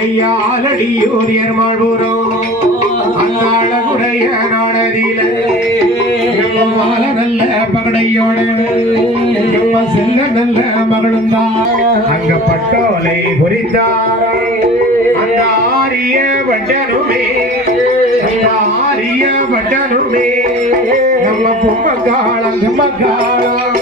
ஐயாலடியூர் ஏர்மாழ்பூரோ அந்த அழகுடைய நாடதியில மால நல்ல பகடையோட செல்ல நல்ல மகளும் தான் அங்க பட்டோலை குறித்தார அந்த ஆரிய வட்டனுமே ஆரிய வட்டனுமே நம்ம பொம்மக்காலம் தும்மக்காலம்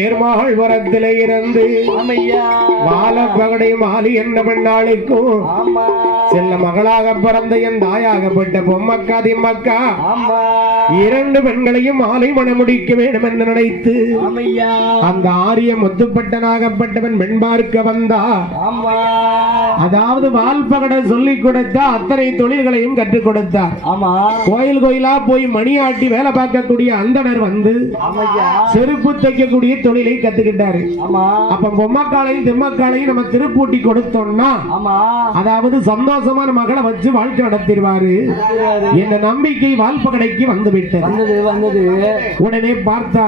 ஏர்மாள் வரத்திலே இருந்து வாழ பகடை மாலி என்ற பெண்ணாளுக்கும் செல்ல மகளாக பிறந்த என் தாயாகப்பட்ட பொம்மக்கா திம்மக்கா இரண்டு பெண்களையும் மாலை மணம் முடிக்க வேண்டும் என்று நினைத்து அந்த ஆரிய முத்துப்பட்டனாகப்பட்டவன் பெண் பார்க்க வந்தா. அதாவது வால்பகட சொல்லிக் கொடுத்தா அத்தனை தொழில்களையும் கற்றுக் கொடுத்தார். கோயில் கோயிலா போய் மணியாட்டி வேலை பார்க்கக்கூடிய அந்தனர் வந்து செருப்பு தைக்கக்கூடிய தொழிலை கத்துக்கிட்டாரு. அப்ப பொம்மக்காலையும் திம்மக்காலையும் நம்ம திருப்பூட்டி கொடுத்தோம்னா அதாவது சந்தோஷமான மகளை வச்சு வாழ்க்கை நடத்திடுவாரு என்ற நம்பிக்கை வால்பகடைக்கு வந்து விட்டது. உடனே பார்த்தா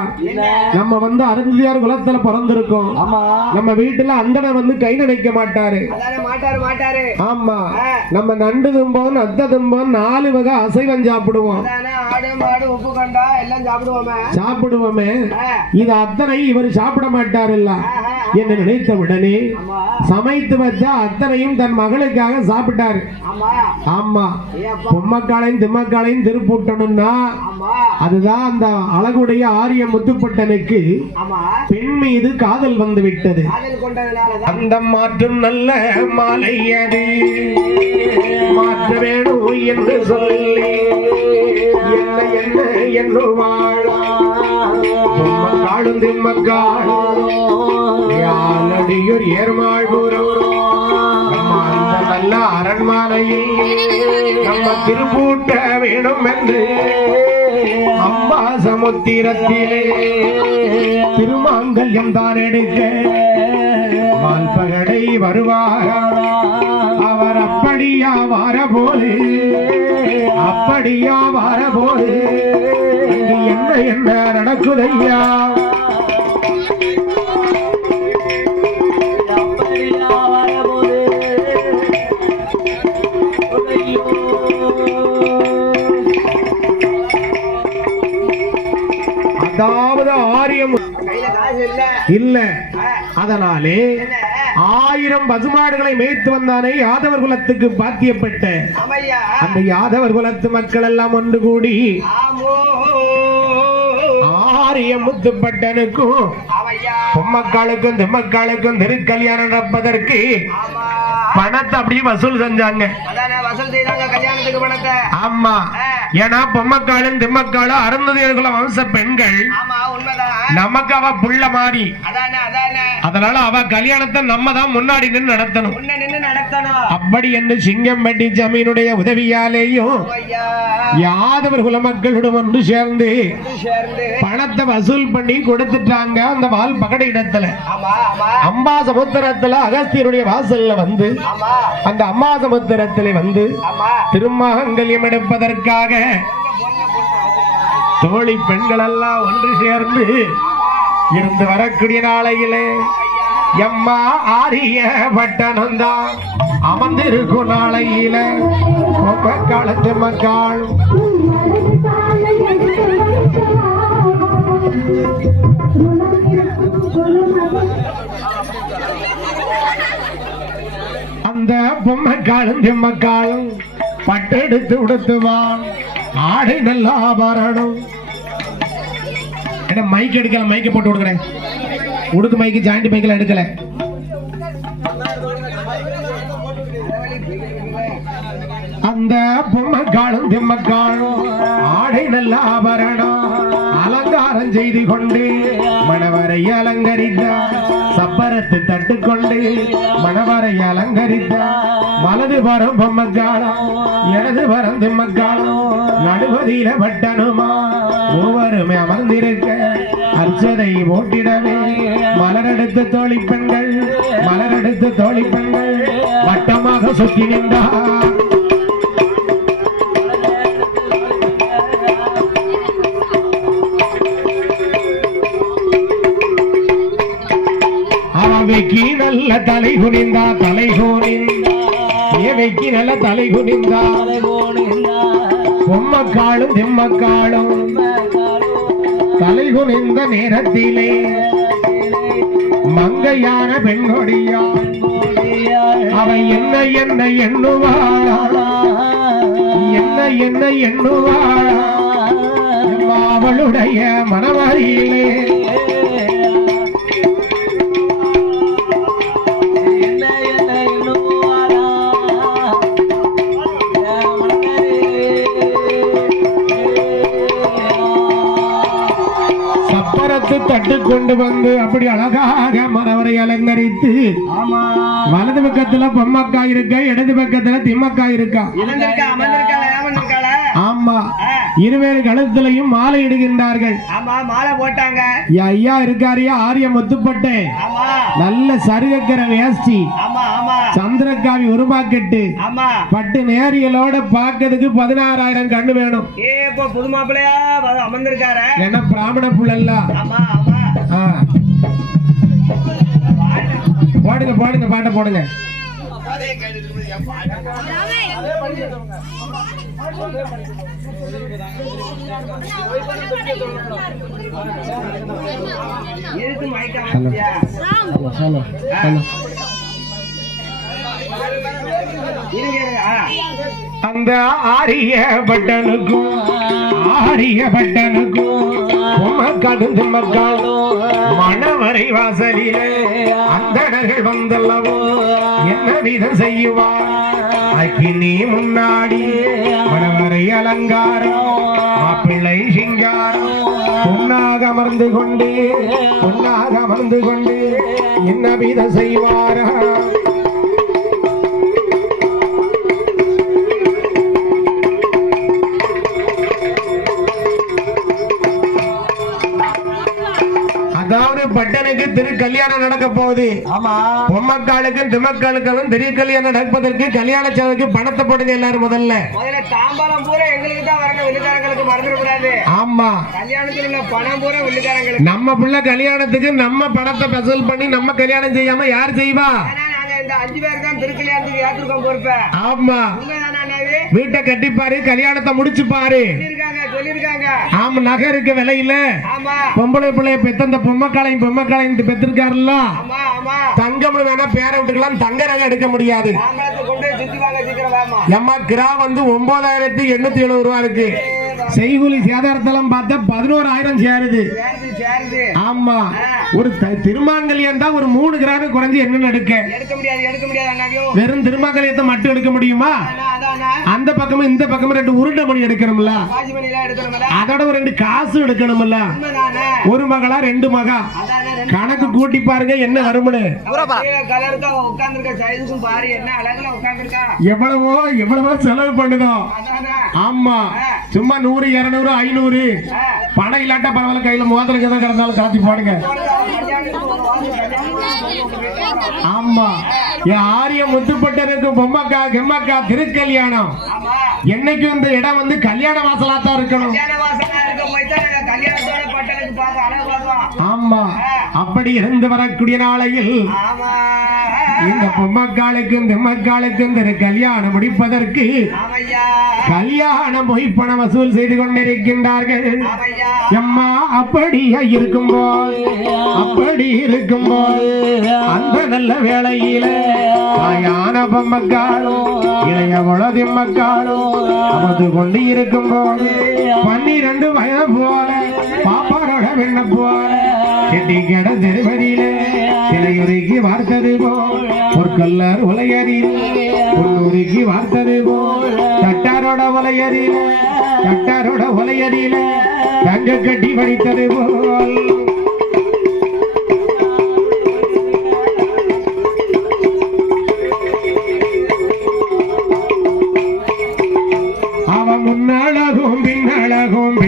நம்ம வந்து அருந்தியார் குலத்துல பிறந்திருக்கோம். நம்ம வீட்டுல அந்தனர் வந்து கை நினைக்க மாட்டாரு. ஆமா, நம்ம நண்டு தும்போம் நத்த தும்போம் 4 வகை அசைவம் சாப்பிடுவோம். சாப்பிடுவோமே இது அத்தனை இவர் சாப்பிட மாட்டாருல்ல என்று நினைத்த உடனே சமைத்து வச்சா அத்தனையும் தன் மகளுக்காக சாப்பிட்டாரு. ஆமா, பொம்மக்காலையும் திம்மக்காலையும் திருப்பூட்டணும்னா அதுதான் அந்த அழகுடைய ஆரிய முத்துப்பட்டனுக்கு பெண் மீது காதல் வந்து விட்டது. அந்த மாற்றும் நல்ல மாலை அது மாற்ற வேணும் என்று சொல்லி என்ன என்ன என்று வாழும் திம்மக்காடியூர் ஏர்மாழ்பூரோ அந்த நல்ல அரண்மனையில் நம்ம திருப்பூட்ட வேணும் என்று அம்பா சமுத்திரத்திலே திருமாங்கல்யம் தான் எடுக்க வால்பகடை வருவார். அவர் அப்படியா வாரபோது என்ன என்ன நடக்குதையா? அதாவது ஆரியம் இல்ல, அதனாலே 1000 பசுமாடுகளை மேய்த்து வந்தானே யாதவர் குலத்துக்கு பாத்தியப்பட்ட அந்த யாதவர் குலத்து மக்கள் எல்லாம் ஒன்று கூடி ஆரிய முத்துப்பட்டனுக்கும் பொம்மக்காலுக்கும் திம்மக்காலுக்கும் திருக்கல்யாணம் நடப்பதற்கு பணத்தை அப்படியே வசூல் செஞ்சாங்க. ஆமா, ஏன்னா பொம்மக்காலும் திம்மக்காலும் அருந்ததியர்கள வம்ச பெண்கள் நமக்கு அவ புள்ள மாறி, அதனால அவ கல்யாணத்தை நம்ம தான் முன்னாடி நின்று நடத்தணும். அப்படி என்று சிங்கம்பட்டி ஜமீனுடைய உதவியாலேயும் யாதவர் குல மக்களுடன் ஒன்று சேர்ந்து பணத்தை வசூல் பண்ணி கொடுத்துட்டாங்க. அந்த வால் பகடை இடத்துல அம்பா சமுத்திரத்துல அகஸ்தியருடைய வாசல்ல வந்து அந்த அம்மா சமுத்திரத்திலே வந்து திருமங்கல்யம் எடுப்பதற்காக தோழி பெண்கள் எல்லாம் ஒன்று சேர்ந்து இருந்து வரக்கூடிய நாளையிலே எம்மா ஆரிய பட்டணம்தான் அமர்ந்திருக்கும் நாளையில காலத்து மக்கள் அந்த பொம்மைக்காலும் திம்மக்காலும் பட்டெடுத்து உடுத்துவான். ஆடை நல்லா ஆபரணம். மைக் எடுக்கல, மைக்க போட்டு கொடுக்குறேன். உடுக்கு மைக்கு ஜாயிண்ட் மைக்கில் எடுக்கல. அந்த பொம்மைக்காலும் திம்மக்காலும் ஆடை நல்ல ஆபரணம் அலங்காரம் செய்து கொண்டு மணவரை அலங்கரித்தார். சப்பரத்து தட்டு கொண்டு மணவரை அலங்கரித்தார். வலது பரம் பொம்மக்காலம், இடது பரம் திம்மக்காலம், நடுவதியில பட்டனுமா மூவருமே அமர்ந்திருக்க அச்சதை ஓட்டிடவே மலரெடுத்து தோழி பெண்கள் வட்டமாக சுற்றி நின்றார். அவைக்கு நல்ல தலை குனிந்தா ஏவைக்கு நல்ல தலை குனிந்தா பொம்மக்காலும் திம்மக்காலும் தலை குனிந்த நேரத்திலே மங்கையான பெண்கொடியா அவை என்ன எண்ணுவாளா அவளுடைய மனவாரியிலே தட்டு கொண்டு வந்து அப்படி அழகாக மனவரை அலங்கரித்து வலது பக்கத்துல பொம்மக்கா இருக்க இடது பக்கத்துல திம்மக்கா இருக்கா. ஆமா இருவேறு கழுத்திலையும் மாலை இடுகின்றார்கள். மாலை போட்டாங்க. ஐயா இருக்காரியா ஆரிய முத்துப்பட்டு நல்ல சருகக்கிற வேஷ்டி சந்திரக்காவி உருவாக்கட்டு பட்டு நேரியலோட பாக்கிறதுக்கு 16,000 கண்ணு வேணும். புது மாப்பிள்ளையா அமர்ந்திருக்காரு. என்ன பிராமண புள்ளல்ல. பாடுங்க பாட்டை போடுங்க. அந்த ஆரிய பட்டனுக்கும் கடுந்து மக்கள் மணவரை வாசலிலே அந்தணர்கள் வந்தல்லவோ என்ன விதம் செய்யுவார் அக்கினி முன்னாடி மணவரை அலங்காரம் மாப்பிள்ளை சிங்காரம் பொன்னாக அமர்ந்து கொண்டு என்ன விதம் செய்வாரா. அதாவது பட்டனுக்கு திரு கல்யாணம் நடக்க போகுது. பொம்மக்காலுக்கும் திம்மக்காலுக்கும் திரு கல்யாணம் நடப்பதற்கு கல்யாண செலவுக்கு பணத்தை போடுங்க எல்லாரும். முதல்ல தாம்பாளம் பூரா எங்களுக்கு தான் வரணும், வில்லுக்காரங்களுக்கு மறந்துடக்கூடாது. ஆமா கல்யாணத்துல உள்ள பணம் பூரா வில்லுக்காரங்களுக்கு. நம்ம பிள்ளை கல்யாணத்துக்கு நம்ம பணத்தை வசூல் பண்ணி நம்ம கல்யாணம் செய்யாம யார் செய்வா? இந்த 5 பேர் தான் திரு கல்யாணத்துக்கு ஏற்றுக்கோம் பொறுப்ப. ஆமா வீட்டை கட்டிப்பாரு, கல்யாணத்தை முடிச்சு பாரு. ஆமா நகருக்கு விலையில பொம்பளை பிள்ளைய பெத்த பொம்மக்காலையும் பெற்றிருக்காருல்ல. தங்கம்னு வேணா பேரை விட்டுக்கலாம், தங்க ரகம் எடுக்க முடியாது. எம்மா கிரா வந்து 9,870 ரூபா இருக்கு. செய்கூலி சேதாரத்தெல்லாம் பார்த்தா 11,000 சேருது. ஆமா ஒரு திருமாங்கல்யம் தான் ஒரு 3 கிராம் குறைஞ்சு என்ன எடுக்க முடியாது. வெறும் திருமாங்கல்யத்தை மட்டும் எடுக்க முடியுமா? அந்த பக்கமும் இந்த பக்கமும் 2 உருண்டை மணி எடுக்கணும்ல, அதோட ஒரு 2 காசு எடுக்கணும்ல. ஒரு மகளா 2 மகா கணக்கு கூட்டி பாருங்க என்ன வரும்னு. எவ்வளவோ செலவு பண்ணுதோம். ஆமா சும்மா 100 200 500 பணம் இல்லாட்டா பரவாயில்ல, கையில மோதிரம் எதை கிடந்தாலும் காத்தி போடுங்க. ஆமா ஆரிய முத்துப்பட்டருக்கு பொம்மக்கா கெம்மக்கா திருக்கல்யாணம் என்னைக்கும் இந்த இடம் வந்து கல்யாண வாசலாத்தான் இருக்கணும். ஆமா அப்படி இருந்து வரக்கூடிய நாளையில் இந்த பொம்மக்காலுக்கும் திம்மக்காலுக்கும் திரு கல்யாணம் முடிப்பதற்கு கல்யாணம் பொய் பணம் வசூல் செய்து கொண்டிருக்கின்றார்கள். அம்மா அப்படியே இருக்கும்போது அந்த நல்ல வேளையில தாயான பொம்மக்காலும் இளைய திம்மக்காலும் அமர்ந்து கொண்டு இருக்கும்போது 12 வயது போல பாப்பாரோட வெண்ண போல கெட்டி கிட திருவதியில சிலையுறைக்கு வார்த்தது போல் பொற்கொல்லர் உலையறில் பொன்னுரிக்கு வார்த்தது போல் தட்டாரோட உலையறில தங்க கட்டி படித்தது போல் அவன் முன்னாளகும் பின்னாளகும்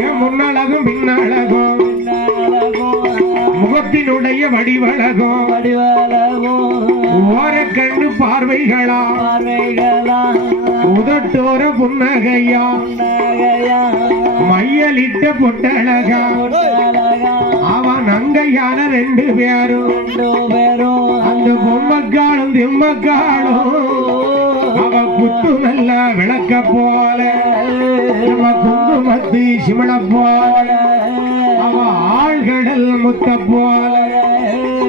என் முன்னாளகும் பின்னாளகும் முகத்தினுடைய வடிவழகோ ஓரக்கண்ணு பார்வைகளா உதட்டோர புன்னகையா மையலிட்ட பொட்டழகா அவன் அங்கையான 2 பேரும் அந்த பொம்மக்காலும் திம்மக்காலும் அவ குத்து நல்ல விளக்க போல நம்ம குங்குமத்து சிமண போல அவ ஆழ்கடல் முத்த போல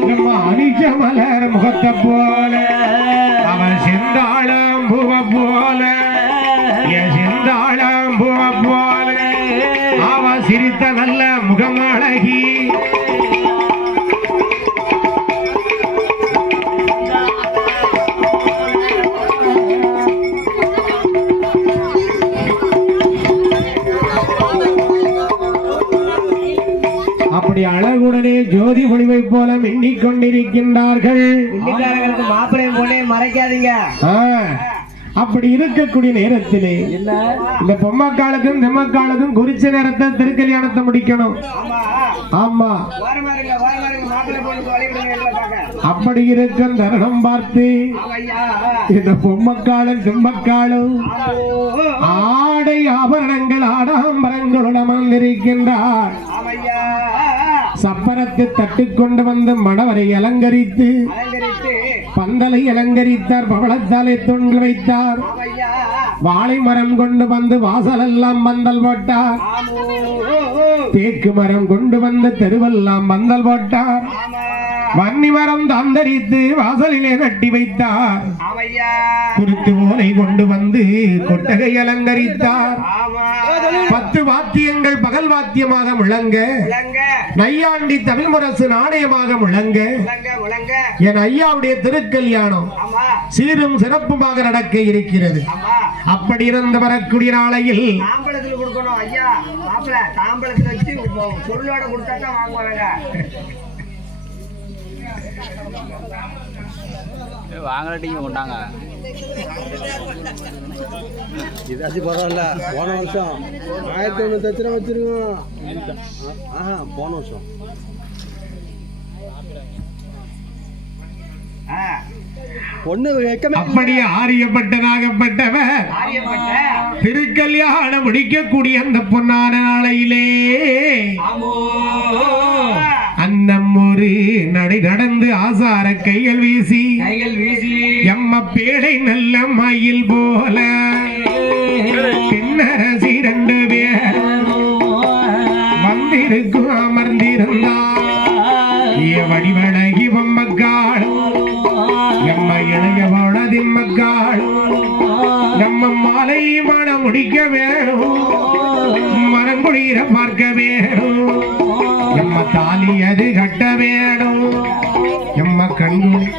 நம்ம அனிச்ச மலர் முகத்தை போல அவ செந்தாளம்புவ போல செந்தாளம்புவ போல அவ சிரித்த நல்ல முகமழகி அப்படி அழகுடனே ஜோதி ஒளிவை போல மின்னிக் கொண்டிருக்கின்றார்கள். மாப்பிள்ளையும் பொண்ணையும் மறைக்காதீங்க. அப்படி இருக்கக்கூடிய நேரத்திலே இந்த பொம்மக்காலுக்கும் திம்மக்காலுக்கும் குறிச்ச நேரத்தை திருக்கல்யாணத்தை முடிக்கணும். ஆமா, அப்படி இருக்கும் தருணம் பார்த்து இந்த பொம்மக்காலும் திம்மக்காலும் ஆடை ஆபரணங்கள் ஆடாம்பரங்களுடன் அமர்ந்திருக்கின்றார். சப்பரத்தை தட்டு கொண்டு வந்து மணவரை அலங்கரித்து பந்தலை அலங்கரித்தார். பவளத்தாலை தொண்டு வைத்தார். வாழை மரம் கொண்டு வந்து வாசல் எல்லாம் பந்தல் போட்டார். தேக்கு மரம் கொண்டு வந்து தெருவெல்லாம் பந்தல் போட்டார். வன்னி மரம் தந்தரித்து வாசலிலே கட்டி வைத்தார். குருத்து ஓலை கொண்டு வந்து கொட்டகை அலங்கரித்தார். 10 வாத்தியங்கள் பகல் வாத்தியமாக முழங்க, நையாண்டி தமிழ் முரசு நாணயமாக முழங்க என் ஐயாவுடைய திருக்கல்யாணம் சீரும் சிறப்புமாக நடக்க இருக்கிறது. அப்படி இருந்து வரக்கூடிய நாளையில் வாங்கலாட்டிங்க கொண்டாங்க. இதாச்சும் பரவாயில்ல. போன வருஷம் 1900 வச்சிருக்கோம். போன வருஷம் பொண்ணு அப்படி ஆரியப்பட்டனாகப்பட்டவர் திருக்கல்யாணம் முடிக்கக்கூடிய அந்த பொன்னான நாளையிலே அன்னம் ஒரு நடை நடந்து ஆசார கைகள் வீசி எம்ம பேடை நல்ல மயில் போல பின்னரசி 2 பேர் வந்திருக்கும் அமர்ந்திருந்தார். வடிவழகி பொம்மக்காள் எம்ம இளைய போல திம்மக்காள் நம்ம மாலை மனம் முடிக்க வேணும். மரங்குளிர பார்க்க வேணும். எம்ம தாலி அது கட்ட வேணும். எம்ம கண்குளி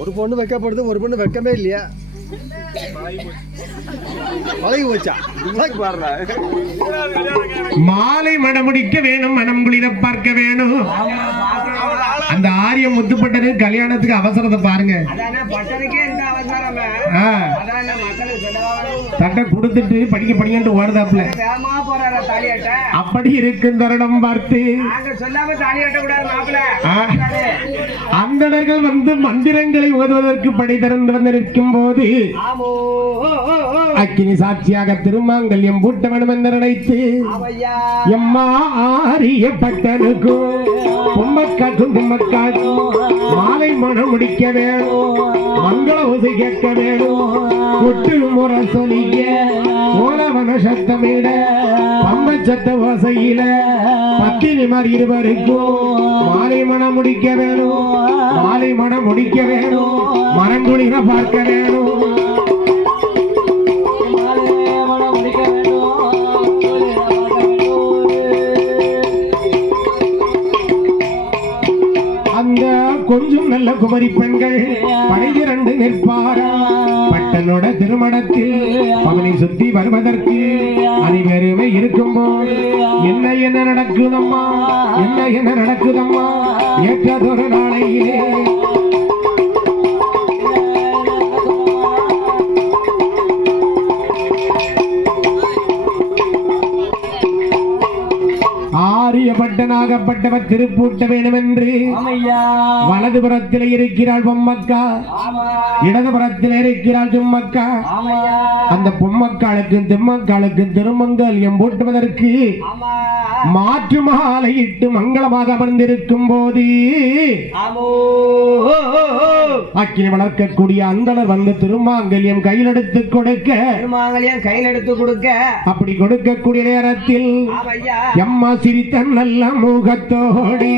ஒரு பொண்ணு வைக்கப்படுது, ஒரு பொண்ணு வைக்கவே இல்லையா? பழகி போச்சா? மாலை மனம் முடிக்க வேணும். மனம் குளிர பார்க்க வேணும். அந்த ஆரியம் முத்துப்பட்டது கல்யாணத்துக்கு அவசரத்தை பாருங்க. தட்டை கொடுத்துட்டு படிக்க படிக்கிட்டு ஓடுதாப்புல. அப்படி இருக்கும் தருணம் பார்த்து அந்தணர்கள் வந்து மந்திரங்களை ஓதுவதற்கு படை திறந்து வந்திருக்கும் போது அக்கினி சாட்சியாக திருமாங்கல்யம் பூட்ட வேண்டும் என்று நினைத்து எம்மா ஆரியப்பட்டனுக்கும் பொம்மக்காக்கும் கும்மக்காக்கும் மாலை மனம் முடிக்க வேணும். மங்கள ஓசை கேட்க வேணும். கொட்டு முறை சொல்லிய ஓலவன சத்தமிட பம்பச்சத்த ஓசையில பத்தினிமார் இருவருக்கும் மாலை மனம் முடிக்க வேணும். மாலை மனம் முடிக்க வேணும். மரங்குளிர பார்க்க வேணும். அந்த கொஞ்சம் நல்ல குமரி பெண்கள் 12 நிற்பாரா. பட்டனோட திருமணத்தில் அவனை சுத்தி வருவதற்கு அனைவருமே இருக்கும்போது என்ன நடக்குதம்மா, என்ன நடக்குதம்மா, ஏற்றதொரு நாளையிலே ஆரியப்பட்டனாகப்பட்டவர் திருப்பூட்ட வேண்டும் என்று வலதுபுறத்தில் இருக்கிறாள் பொம்மக்கா, இடதுபுறத்தில் இருக்கிறாள் தும்மக்கா. அந்த பொம்மக்காளுக்கும் திம்மக்காளுக்கும் திருமங்கல்யம் பூட்டுவதற்கு மாற்று மாலையிட்டு மங்களமாக அமர்ந்திருக்கும் போது அக்கினி வளர்க்கக்கூடிய அந்தனர் வந்து திருமாங்கல்யம் கையில் எடுத்து கொடுக்க அப்படி கொடுக்கக்கூடிய நேரத்தில் எம்மா சிரித்த நல்ல முகத்தோடு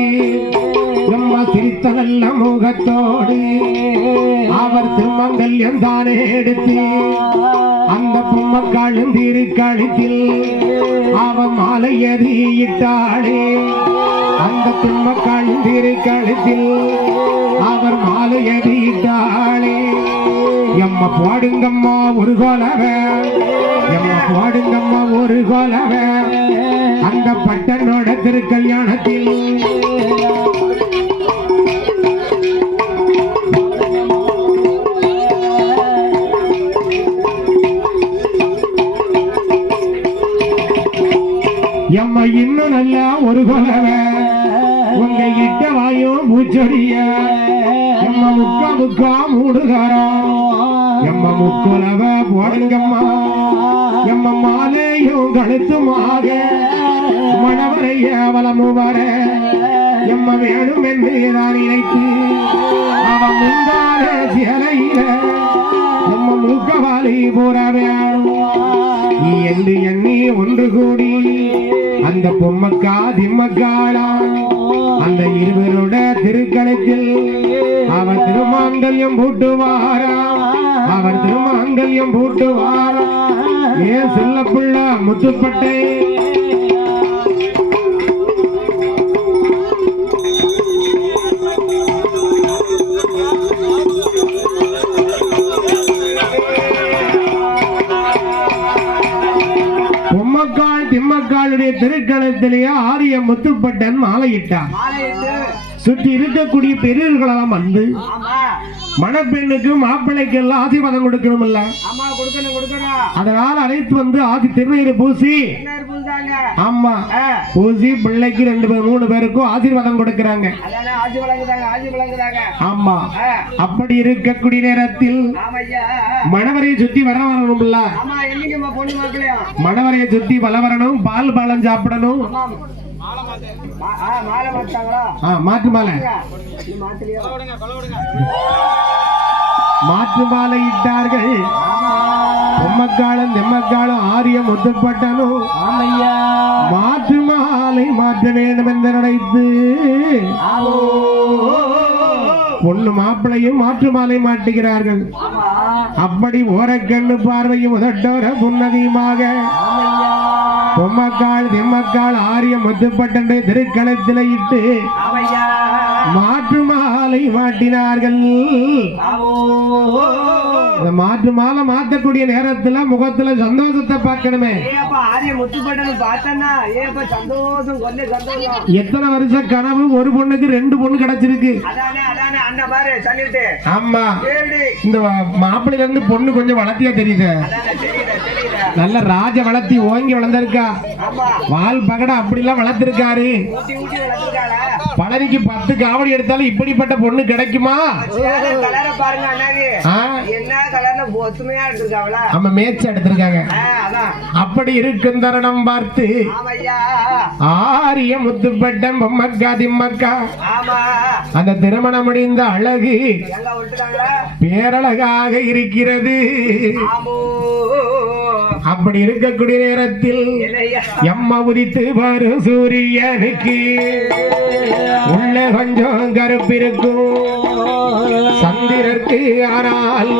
அவர் திருமங்கல்யம் தானே எடுத்து அந்த பொம்மக்காளும் திருக்காலத்தில் அவன் மாலை எறியிட்டாளே. அந்த பொம்மக்காளும் திருக்காலத்தில் அவர் மாலை எறியிட்டாளே. எம்மா பாடுங்கம்மா ஒரு கோலவ, எம்மா பாடுங்கம்மா ஒரு கோலவ. அந்த பட்டனோட திருக்கல்யாணத்தில் எம்மா இன்னும் நல்லா ஒரு கொலவ உங்க இட்ட வாயும் பூச்சொடிய எம்மா முக்கா மூடுகாரம் எம்மா முக்கொலவ போடுங்கம்மா. எம்மா மாலையும் கழுத்துமாக மணவரைய வளமும் வர எம்மா வேணும் என்று நான் நினைத்து அவன் முந்தான சிலையில எம்மா மூக்கவாளி போற வேணும் என்று எண்ணி ஒன்று கூடி அந்த பொம்மக்கா திம்மக்காளா அந்த இருவரோட திருக்களத்தில் அவர் திருமாங்கல்யம் பூட்டுவாரா, அவர் திருமாங்கல்யம் பூட்டுவாரா. ஏன் செல்ல புள்ள முத்துப்பட்டை திம்மக்காளுடைய திருக்களத்திலேயே ஆரிய முத்துப்பட்டன் மாலையிட்டான். சுற்றி இருக்கக்கூடிய பெரியவர்களெல்லாம் வந்து மணப்பெண்ணுக்கு மாப்பிள்ளைக்கு எல்லாம் ஆசீர்வாதம் கொடுக்கணும் இல்ல, அதனால அழைத்து வந்து ஆதி திருநீர் பூசி ஆமா பூசி பிள்ளைக்கு 2 3 பேருக்கும் ஆசீர்வாதம் கொடுக்கறாங்க. ஆமா அப்படி இருக்கக்கூடிய நேரத்தில் மணவரையை சுத்தி வரணும்ல, மணவரையை சுத்தி வள வரணும், பால் பாலம் சாப்பிடணும். மாற்று மாலை மாற்று மாலை இட்டார்கள். பொம்மக்காலம் தெம்மக்காலம் ஆரிய முத்துப்பட்டனும் மாற்று மாலை மாற்ற வேண்டும் என்று நினைத்து பொண்ணு மாப்பிளையும் மாற்று மாலை மாட்டுகிறார்கள். அப்படி ஓரக்கண்ணு பார்வையும் உதட்டோர புன்னதியுமாக பொம்மக்கால் தெம்மக்கால் ஆரிய முத்துப்பட்டனை திருக்களத்தில் இட்டு மாற்று மாலை மாட்டினார்கள். மாற்று மாலை மாற்றக்கூடிய நேரத்துல முகத்துல சந்தோஷத்தை பார்க்கணுமே. எத்தனை வருஷ கனவு ஒரு பொண்ணுக்கு 2 பொண்ணு கிடைச்சிருக்கு. ஆமா இந்த மாப்பிள்ளைல இருந்து பொண்ணு கொஞ்சம் வளர்த்தியா தெரியுது, நல்ல ராஜ வளர்த்தி ஓங்கி வளர்ந்திருக்கா, வால் பகட அப்படிலாம் வளர்த்திருக்காரு. பழனிக்கு 10 காவடி எடுத்தாலும் இப்படிப்பட்ட பொண்ணு கிடைக்குமா? மேட்ச் எடுத்திருக்காங்க. அப்படி இருக்கும் தருணம் பார்த்து ஆரிய முத்துப்பட்டன் பொம்மக்கா திம்மக்கா அந்த திருமணம் முடிந்த அழகு பேரழகாக இருக்கிறது. அப்படி இருக்கக்கூடிய நேரத்தில் எம்மா உதித்து வரும் சூரியனுக்கு உள்ள கொஞ்சம் கருப்பிருக்கும், சந்திரருக்கு ஆனால்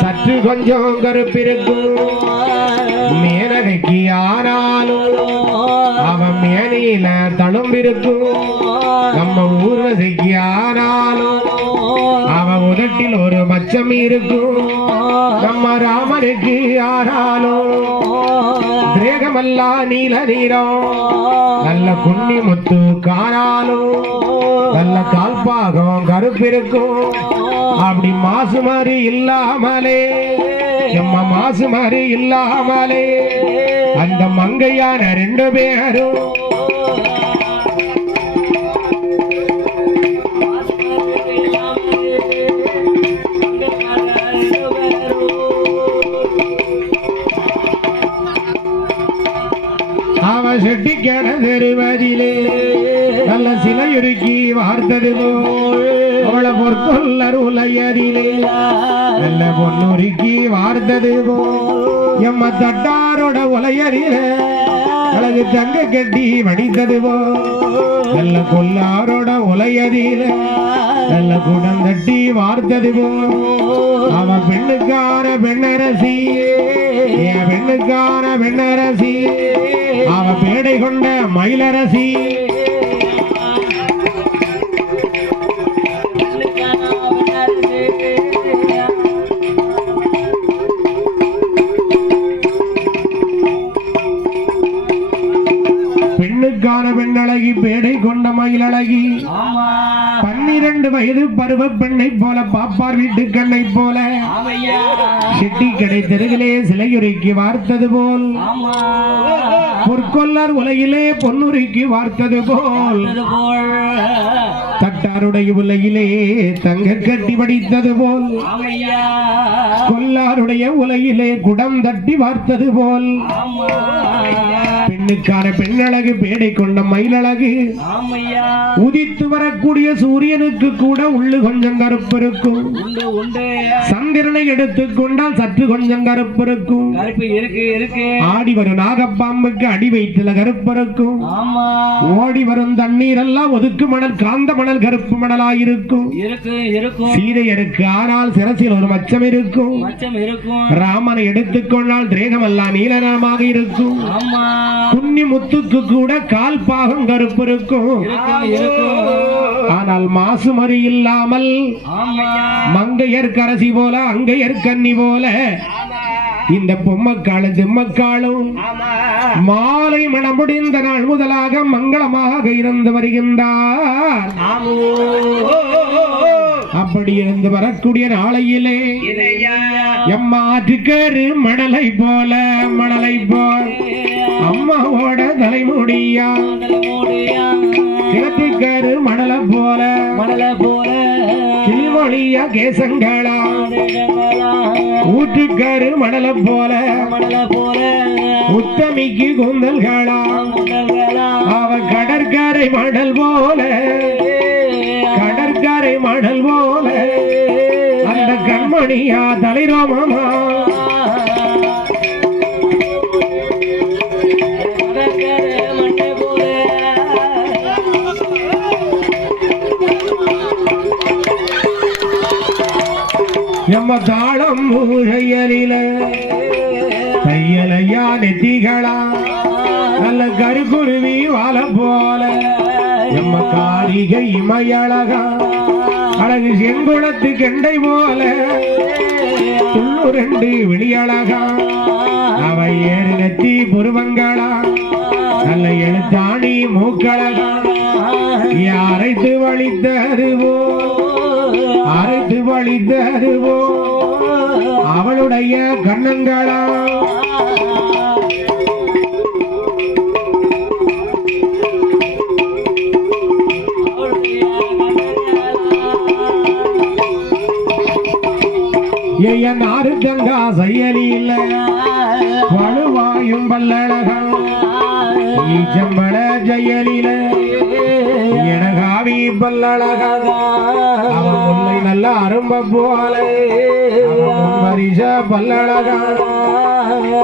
சற்று கொஞ்சம் கருப்பிருக்கும், மேனகைக்கு ஆனாலும் அவன் மேனியில தழும்பிருக்கும், நம்ம ஊர்வசிக்கு ஆனாலும் அவன் உதட்டில் ஒரு மச்சம் இருக்கும், நம்ம ராமனுக்கு ஆனாலும் திரேகம் தேகமெல்லாம் நீல நீரம் நல்ல குன்னி முத்து காணாலும் நல்ல கால்பாகம் கருப்பிருக்கும் அப்படி மாசு மாதிரி இல்லாமலே எம்மா மாசு மாதிரி இல்லாமலே அந்த மங்கையான 2 பேரும் செட்டிக்கான தெருவதிலே நல்ல சிலையுருக்கி வார்த்தது போல் அவளை பொற்கொள்ளர் உலையதிலே நல்ல பொன்னுருக்கி வார்த்தது போல் எம்ம தட்டாரோட உலையதிலே அழகு தங்க கட்டி வடித்தது போல் நல்ல கொல்லாரோட உலையதிலே நல்ல குடம் தட்டி வார்த்தது போல் அவ பெண்ணுக்கான பெண்ணரசி பெண்ணுக்கான பெண்ணரசி அவ பேடை கொண்ட மயிலரசி பெண்ணுக்கான பெண்ணழகி பேடை கொண்ட மயிலழகி 12 வயது பருவ பெண்ணை போல பாப்பார் வீட்டு கண்ணை போல செட்டி கடை தெருவிலே சிலையுரைக்கு வார்த்தது போல் பொற்கொள்ளர் உலகிலே பொன்னுரைக்கு வார்த்தது போல் தட்டாருடைய உலகிலே தங்க கட்டி வடித்தது போல் கொல்லாருடைய உலகிலே குடம் தட்டி வார்த்தது போல் பெண்ணுக்கான பெண்ணழகு பேடை கொண்ட மயிலழகு உதித்து வரக்கூடிய சூரியனுக்கு கூட உள்ளு கொஞ்சம் கருப்பு இருக்கும் சந்திரனை எடுத்துக்கொண்டால் சற்று கொஞ்சம் கருப்பு இருக்கும் ஆடி வரும் நாகப்பாம்புக்கு அடி வயிற்றுல கருப்பு இருக்கும் ஓடி வரும் தண்ணீர் எல்லாம் ஒதுக்கு மணல் காந்த மணல் கருப்பு மணலாயிருக்கும் சீதையருக்கு ஆனால் சிரசில் ஒரு மச்சம் இருக்கும் ராமனை எடுத்துக்கொண்டால் திரேகம் எல்லாம் நீலனமாக இருக்கும் குன்னி முத்துக்கு கூட கால் பாகம் கருப்பு இருக்கும் ஆனால் மாசு மறி இல்லாமல் மங்கையர் கரசி போல அங்கையர் கன்னி போல இந்த பொம்மக்காலும் திம்மக்காலும் மாலை மனம் முடிந்த நாள் முதலாக மங்களமாக இருந்து வருகின்றார். அப்படி இருந்து வரக்கூடிய நாளையிலே எம்மாற்றுக்கரு மணலை போல அம்மாவோட தலைமுடியா கிணத்துக்கரு மணலை போல கிளிமொழியா கேசங்களா ஊற்றுக்கரு மணலை போல உத்தமிக்கு குந்தல்களா அவ கடற்கரை மணல் போல அந்த கண்மணியா தலைரோமமா எம்ம தாளம் மூழையலில தையலையா நெத்திகளா நல்ல கருக்குருவி வாழ போல எம்ம காரிகை இமையழகா அழகு செங்குளத்து கெண்டை போல துள்ளுரெண்டு விழியழகா அவை ஏறு நெத்தி புருவங்களா நல்ல எழுத்தாணி மூக்களகா அரைத்து வழித்தருவோ அவளுடைய கண்ணங்களா நாறு தங்கா செயலியில் வலுவாயும் பல்லழகா ஈச்சம்பள ஜெயலில எனகாவி பல்லழகா அவன் முல்லை நல்ல அரும்ப போல பரிச பல்லழகா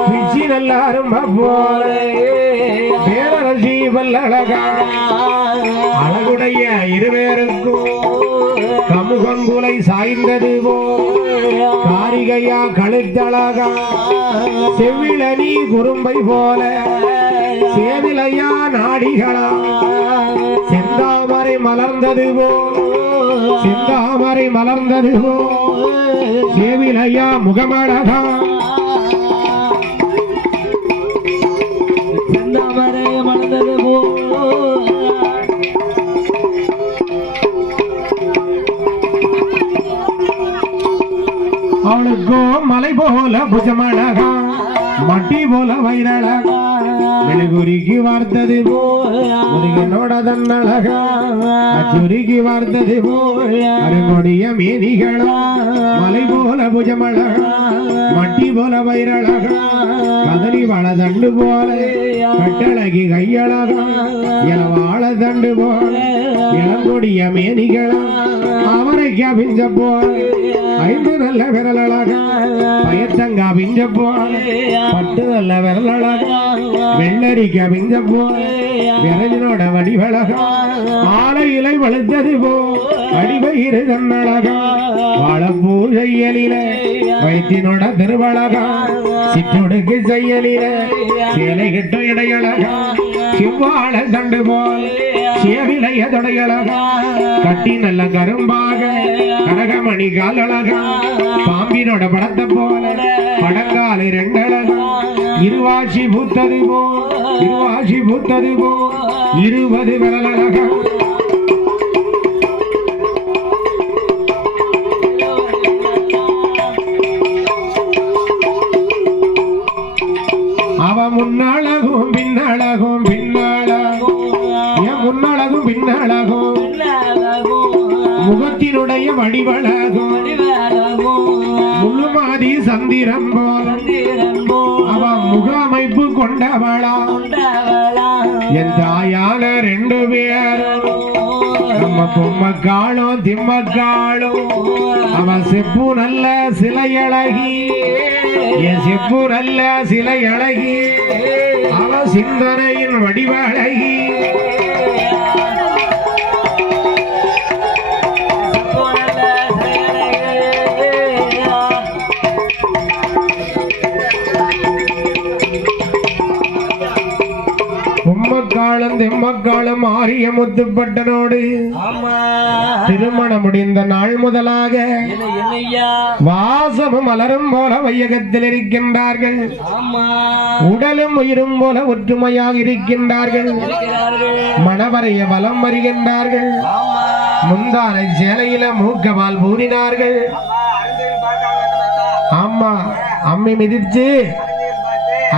பிச்சி நல்ல அரும்ப போல பேரரசி பல்லழகா அழகுடைய இருவேருக்கும் கமுகங்குலை சாய்ந்தது போ காரிகையா கழுத்தழகா செவ்விழனி குறும்பை போல சேவிலையா நாடிகளா செந்தாமரை மலர்ந்தது போ சேவிலையா முகமழகா போல புஜமழகா மட்டி போல வைரழகா மெழுகுரிக்கு வார்த்தது முருகனோட தன்னழகா அச்சுரிக்கு வார்த்தது அருங்கொடிய மேனிகளா மலை போல புஜமழகா மட்டி போல வைரழகா கதறி வள தண்டு போல கட்டழகி கையழகா இளவாழ தண்டு போல இளங்கொடிய மேனிகளா அவரைக்கா பிஞ்ச போல ஐந்து நல்ல விரலழகா பயத்தங்கா பிஞ்ச போல பட்டு நல்ல விரலழகா வெள்ளரிக்கா பிஞ்ச போல விரலினோட வடிவழகா ஆலை இலை வளர்த்தது போ அடிவயிறு தன்னழகா வாழப்பூ செய்யலில வைத்தினோட திருவழகா சிற்றொடுக்கு செய்யலில சேலை கிட்ட இடையழகா செவ்வாழ தண்டு போல் சேவிலைய தொடையழகா கட்டி நல்ல கரும்பாக கனகமணி காலழகா பாம்பினோட படத்தை போல படங்காலை ரெண்டழகா இருவாசி பூத்தது போ இருவாசி பூத்தது போ 20 விரலழகா அவ முன்னழகும் பின்னழகும் பின்னழகும் என் முன்னழகும் பின்னழகும் முகத்தினுடைய வடிவழகும் முழுமாதி சந்திரன் போல் அவ முக அமைப்பு கொண்டவளா என் தாயான 2 பேரும் நம்ம பொம்மக்காளும் திம்மக்காளும் அவ செப்பு நல்ல சிலை அழகி என் செப்பு நல்ல சிலை அழகி அவ சிந்தனையின் வடிவ அழகி பொம்மக்காளும் திம்மக்காளும் ஆரிய முத்துப்பட்டனோடு திருமணம் முடிந்த நாள் முதலாக வாசமும் மலரும் போல வையகத்தில் இருக்கின்றார்கள் உடலும் உயிரும் போல ஒற்றுமையாக இருக்கின்றார்கள் மணவரைய வலம் வருகின்றார்கள் முந்தானை சேலையில மூக்கவால் பூரினார்கள் ஆமா அம்மி மிதிச்சு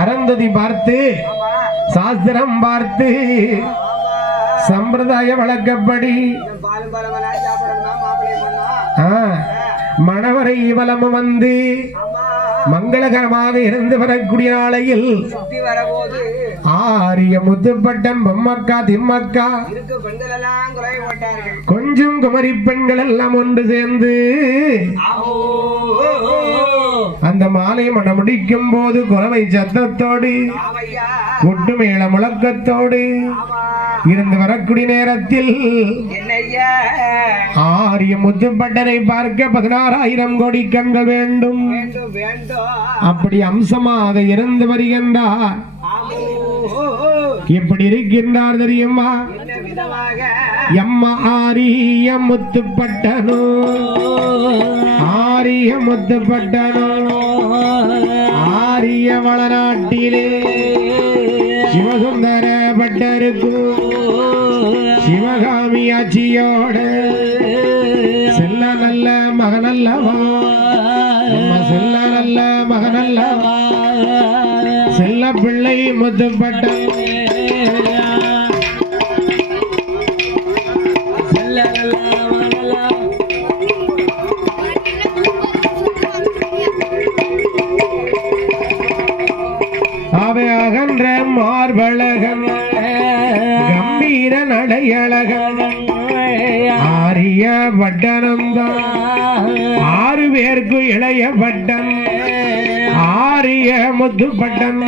அருந்ததி பார்த்து சாஸ்திரம் பார்த்து சம்பிரதாய வழக்கப்படி மணவரை வலம் வந்து மங்களகரமாக இருந்து வரக்கூடிய நாளையில் ஆரிய முத்துப்பட்டன் பொம்மக்கா திம்மக்கா கொஞ்சம் குமரி பெண்கள் எல்லாம் ஒன்று சேர்ந்து அந்த மாலை மணம் முடிக்கும் போது குறவை சத்தத்தோடு ஒட்டு மேள முழக்கத்தோடு இருந்து வரக்கூடிய நேரத்தில் ஆரிய முத்துப்பட்டனை பார்க்க 16,000 கோடி கண்கள் வேண்டும். அப்படி அம்சமாக இருந்து வருகின்றார். எப்படி இருக்கின்றார் தெரியுமா? எம்மா ஆரிய முத்துப்பட்டனோ, ஆரிய முத்துப்பட்டனோ, ஆரிய வளநாட்டிலே சிவசுந்தர பட்டருக்கும் சிவகாமி ஆட்சியோட செல்ல நல்ல மகனல்லவா, செல்ல நல்ல மகனல்லவா, செல்ல பிள்ளை முத்துப்பட்டன் அவை அகன்ற மார்பழகன் கம்பீர நடையழகன் ஆரிய பட்டனந்தான் 6 பேருக்கு இளைய பட்டன் ஆரிய முத்துப்பட்டன்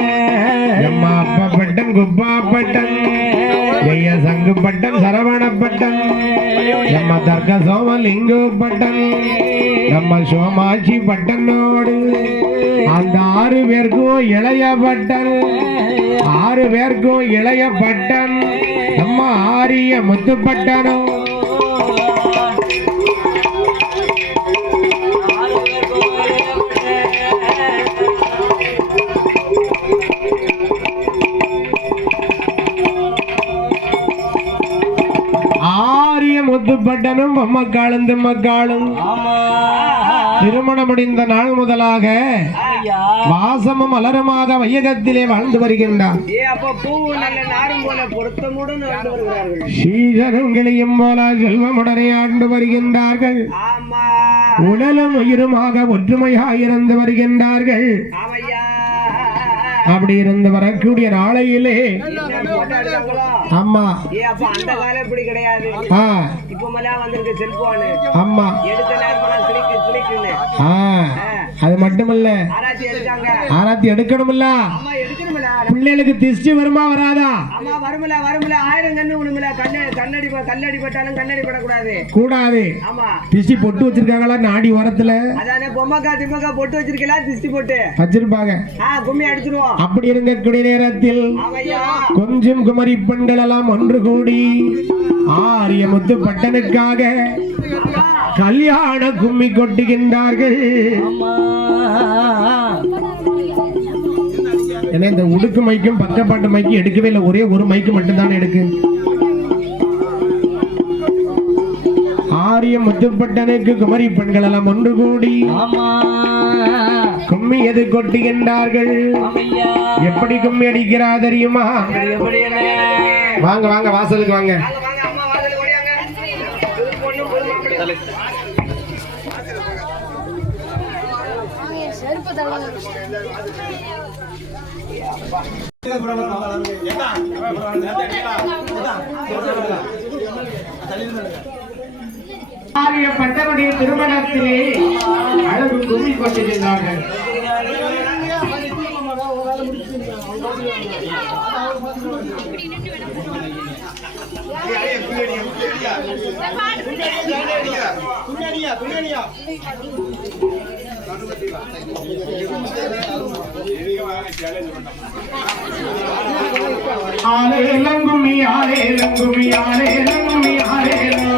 எம்மா அப்பா பட்டன் குப்பா பட்டன் ஜெய சங்கு பட்டன் சரவணப்பட்டன் நம்ம தர்க்க சோமலிங்கு பட்டன் நம்ம சோமாட்சி பட்டனோடு அந்த 6 பேருக்கும் இளைய பட்டன் 6 பேருக்கும் இளைய பட்டன் நம்ம ஆரிய முத்துப்பட்டனும் ஆரிய முத்துப்பட்டனும் பொம்மக்காளும் திம்மக்காளும் திருமணம் முடிந்த நாள் முதலாக வாசமும் மலருமாக வையகத்திலே வாழ்ந்து வருகின்றார். சீசனும் கிளியும் போல செல்வமுடனே ஆண்டு வருகின்றார்கள். உடலும் உயிருமாக ஒற்றுமையாக இருந்து வருகின்றார்கள். அப்படி இருந்து வரக்கூடிய நாளையிலே அம்மா அந்த காலம் இப்படி கிடையாது. இப்பமெல்லாம் வந்திருக்கு செல்போன். அம்மா அது மட்டுமல்ல, ஆராத்தி எடுக்கணும்ல. பிள்ளைகளுக்கு திருஷ்டி வருமா வராதா? வருமல வருமல 1000 கண்ணு உணுமல. கண்ணடி பட்டாலும் கண்ணடி படக்கூடாது. கூடாது. திருஷ்டி பொட்டு வச்சிருக்காங்களா நாடி ஓரத்துல? அதானே பொம்மக்கா திம்மக்கா பொட்டு வச்சிருக்கலாம். திருஷ்டி போட்டு வச்சிருப்பாங்க. கும்மி அடிச்சிருவோம். அப்படி இருக்கக்கூடிய நேரத்தில் கொஞ்சம் குமரி பெண்கள் எல்லாம் ஒன்று கூடி ஆரிய முத்து பட்டனுக்காக கல்யாண கும்மி கொட்டுகின்றார்கள். ஏன்னா இந்த உடுக்கு மைக்கும் பக்கப்பாட்டு மைக்கும் எடுக்கவே இல்லை. ஒரே ஒரு மைக்கு மட்டும்தான் எடுக்கு. ஆரிய முத்துப்பட்டனுக்கு குமரி பெண்கள் எல்லாம் ஒன்று கூடி கும்மி எது கொட்டுகின்றார்கள். எப்படி கும்மி அடிக்கிறா தெரியுமா? வாங்க வாங்க வாசலுக்கு வாங்க. ஆரிய பட்டனுடைய திருமணத்திலே அழகு கும்மி கொட்டுகின்றார்கள். ஆலேலம் கும்மி ஆலேலம் கும்மி ஆலேலம் கும்மி ஆலேலம்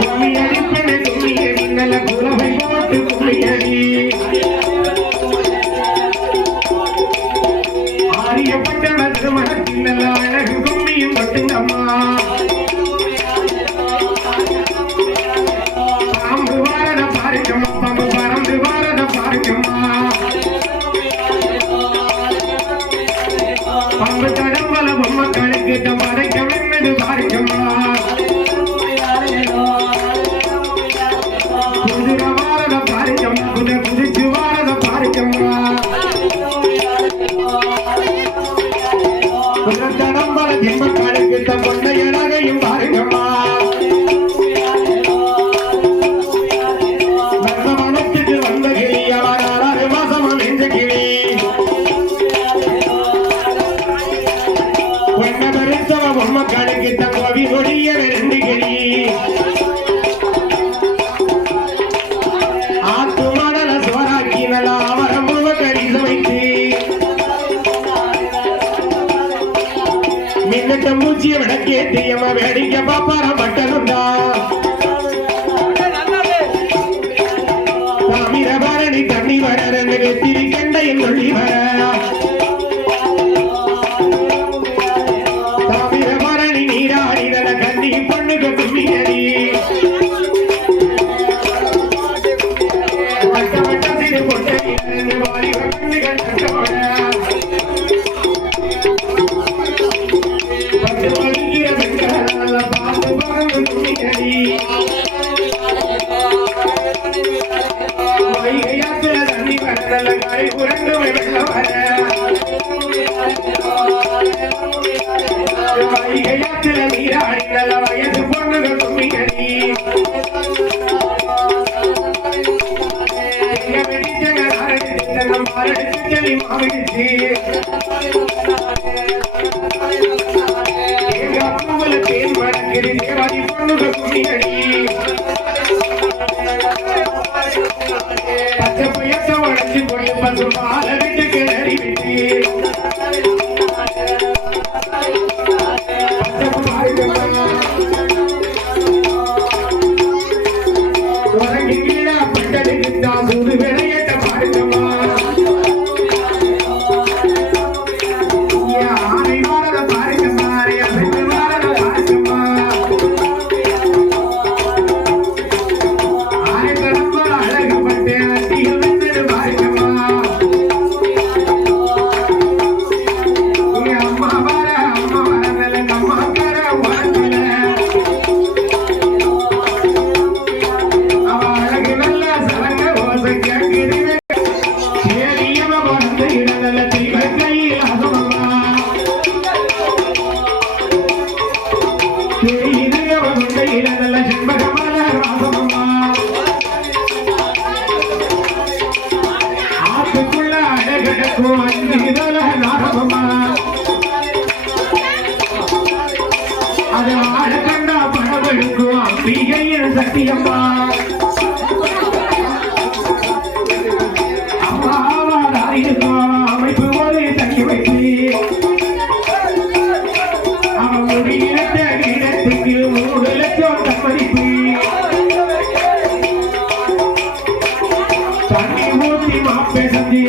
கும்மி அடிப்பன கும்மி அடி நல்ல குலவை போட்டு கும்மி அடி. ஆரிய பட்டண திருமணத்தில் நல்ல அழகு கும்மியும் கொட்டுங்கம்மா. பாம்பு வாரத பாருக்கம்மா, பாம்பு பறந்து வாரத பாருக்கம்மா. பாம்பு தடம்பல பொம்மக்களுக்கு மறைக்க வெண்ணது பாருக்கம்மா. குதிர வாரத பாருக்கம்மா, குதிச்சு வாரத பாருக்கம்மா. தடம்பல திம்மக்களுக்கு கொண்டை அழகையும் பாருங்கம்மா. மனத்துக்கு வந்த கிளி அவர் 6 மாசமா நெஞ்ச கிளி. பொண்ண பரிசவ பொம்மக்களுக்கு கோவி கொடிய 2 கிளி. ஆத்து மடல சோறாக்கி நல்லா அவரம் முழுவ கறி சமைத்து மின்னட்ட மூச்சிய விளக்கேற்றி அம்மா வேடிக்க பாப்பார பட்டனுண்டா. தாமிர பரணி தண்ணி வர 2 வெத்திரி கண்டையில் நொழி வர. தாமிர பரணி நீராடி நட கண்ணி பொண்ணுக்கு கும்மியடி. வட்ட வட்ட சிறு பொட்டை வாரி கண்ணுகள் கட்டோட நீராடி நல்ல வயசு பொண்ணுகள் கும்மியடி. மாரடிச்சு மாவிடுச்சு எங்க அப்பாவுல தேன் மடக்கிற தேவாதி பொண்ணுகள் கும்மியடி. பச்சை பையத்தை உடச்சு கொண்டு பசு பால விட்டு கிளறி விட்டு உறங்கி கீழா பட்டதுக்கு தான் சூடு விளையட்ட பாருங்கம்மா. சத்தியம்மா அம்மாவாதான் இருக்கும் அமைப்பு ஒரு தனி வைத்து அவனுடைய இடத்துக்கு 3 லட்சம் தம்மதிப்பு தண்ணி ஊற்றி மாப்பை சந்தி